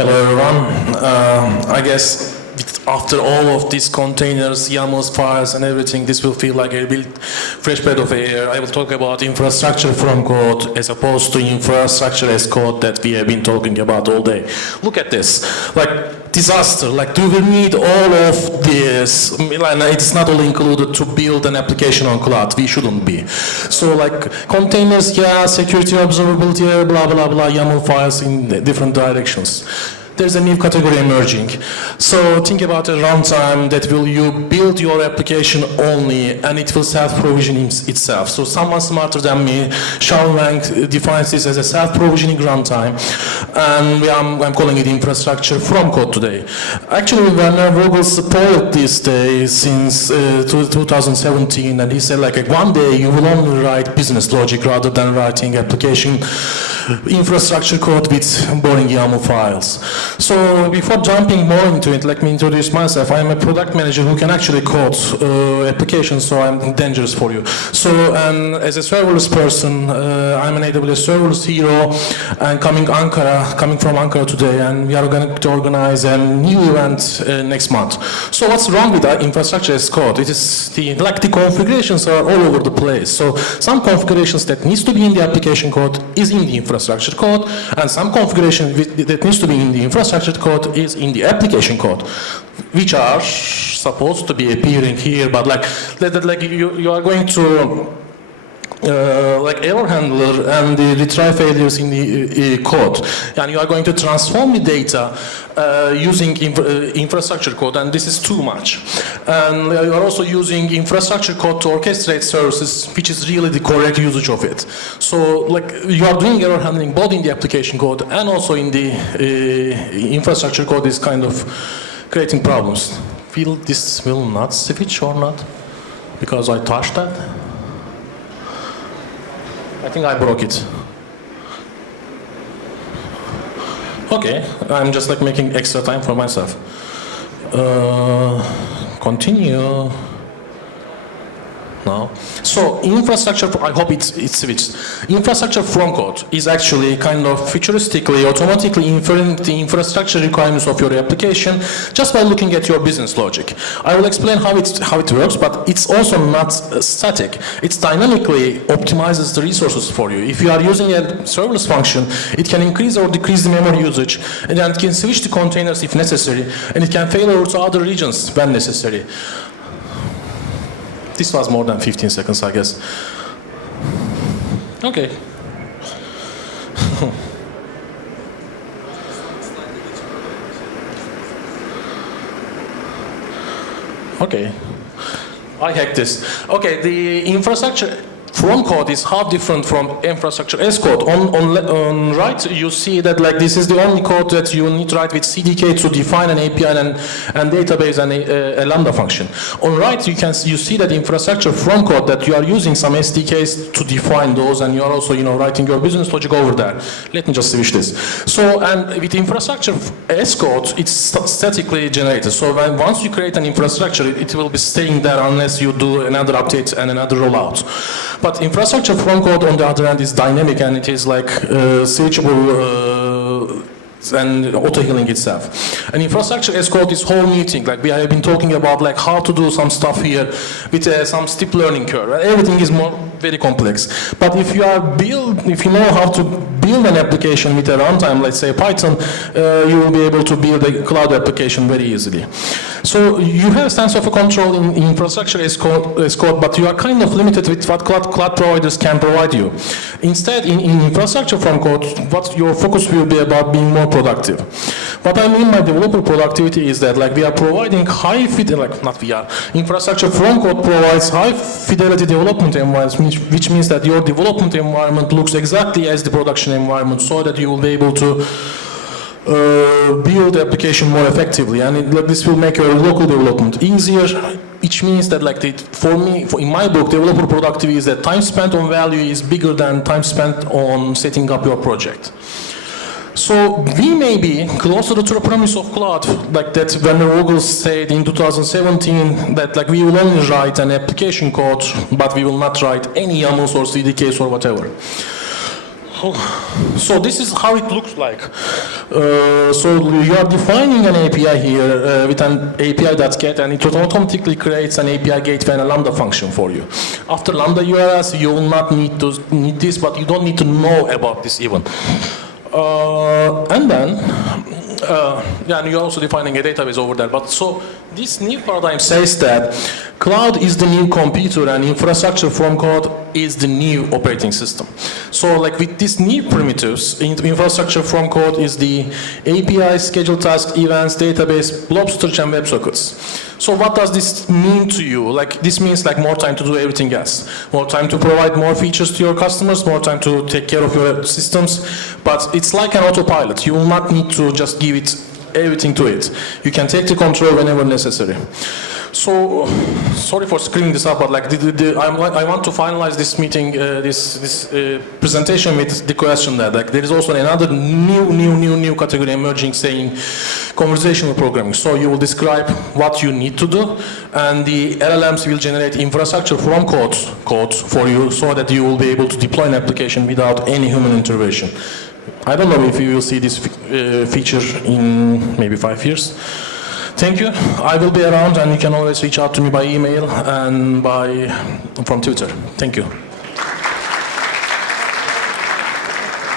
Hello everyone. I guess after all of these containers, YAMLs, files and everything, this will feel like a real fresh breath of air. I will talk about infrastructure from code as opposed to infrastructure as code that we have been talking about all day. Look at this, like disaster, like do we need all of this? It's not all included to build an application on cloud, we shouldn't be. So like containers, yeah, security, observability, blah, blah, blah, YAML files in different directions. There's a new category emerging. So think about a runtime that will you build your application only and it will self-provision itself. So someone smarter than me, Şamdan, defines this as a self-provisioning runtime. And I'm calling it infrastructure from code today. Actually, Werner Vogel spoiled this day since 2017, and he said like one day you will only write business logic rather than writing application infrastructure code with boring YAML files. So before jumping more into it, let me introduce myself. I am a product manager who can actually code applications, so I'm dangerous for you. So as a serverless person, I'm an AWS Serverless Hero and coming from Ankara today, and we are going to organize a new event next month. So what's wrong with that infrastructure as code? It is the configurations are all over the place. So some configurations that needs to be in the application code is in the infrastructure code, and some configuration that needs to be in the infrastructure code is in the application code, which are supposed to be appearing here, but you are going to like error handler and the retry failures in the code, and you are going to transform the data using infrastructure code, and this is too much. And you are also using infrastructure code to orchestrate services, which is really the correct usage of it. So like you are doing error handling both in the application code and also in the infrastructure code is kind of creating problems. Feel this will not switch or not? Because I touched that? I think I broke it. Okay, I'm just like making extra time for myself. Continue. No. So infrastructure, I hope it's switched. Infrastructure from code is actually kind of futuristically, automatically inferring the infrastructure requirements of your application just by looking at your business logic. I will explain how it works, but it's also not static. It dynamically optimizes the resources for you. If you are using a serverless function, it can increase or decrease the memory usage, and then it can switch to containers if necessary, and it can fail over to other regions when necessary. This was more than 15 seconds, I guess. Okay. Okay. I hacked this. Okay, the infrastructure from code is how different from infrastructure as code. On right, you see that like this is the only code that you need to write with CDK to define an API and database and a Lambda function. On right, you see that infrastructure from code that you are using some SDKs to define those, and you are also writing your business logic over there. Let me just switch this. So and with infrastructure as code, it's statically generated. So once you create an infrastructure, it will be staying there unless you do another update and another rollout. But infrastructure from code, on the other hand, is dynamic, and it is like switchable and auto-healing itself. And infrastructure as code is whole new thing. Like we have been talking about like how to do some stuff here with some steep learning curve. Everything is very complex. But if you know how to build an application with a runtime, let's say Python, you will be able to build a cloud application very easily. So you have a sense of control in infrastructure as code, but you are kind of limited with what cloud providers can provide you. Instead, in infrastructure from code, what your focus will be about being more productive. What I mean by developer productivity is that like we are providing high fidelity, infrastructure from code provides high fidelity development environments, which means that your development environment looks exactly as the production environment, so that you will be able to build the application more effectively, and this will make your local development easier, which means that in my book, developer productivity is that time spent on value is bigger than time spent on setting up your project. So we may be closer to the promise of cloud, like that Werner Vogel said in 2017, that like we will only write an application code, but we will not write any YAMLs or CDKs or whatever. So this is how it looks like. So you are defining an API here with an API.get, and it automatically creates an API gateway and a Lambda function for you. After Lambda URLs, you will not need this, but you don't need to know about this even. And then, and you're also defining a database over there. But so this new paradigm says that cloud is the new computer and infrastructure from code is the new operating system. So like with these new primitives, infrastructure from code is the API, schedule tasks, events, database, blob storage, and WebSockets. So what does this mean to you? Like this means like more time to do everything else, more time to provide more features to your customers, more time to take care of your systems. But it's like an autopilot. You will not need to just give it everything to it. You can take the control whenever necessary. So, sorry for screwing this up, but like I want to finalize this meeting, this presentation with the question that like there is also another new category emerging, saying conversational programming. So you will describe what you need to do, and the LLMs will generate infrastructure from code for you, so that you will be able to deploy an application without any human intervention. I don't know if you will see this feature in maybe 5 years. Thank you. I will be around, and you can always reach out to me by email and from Twitter. Thank you.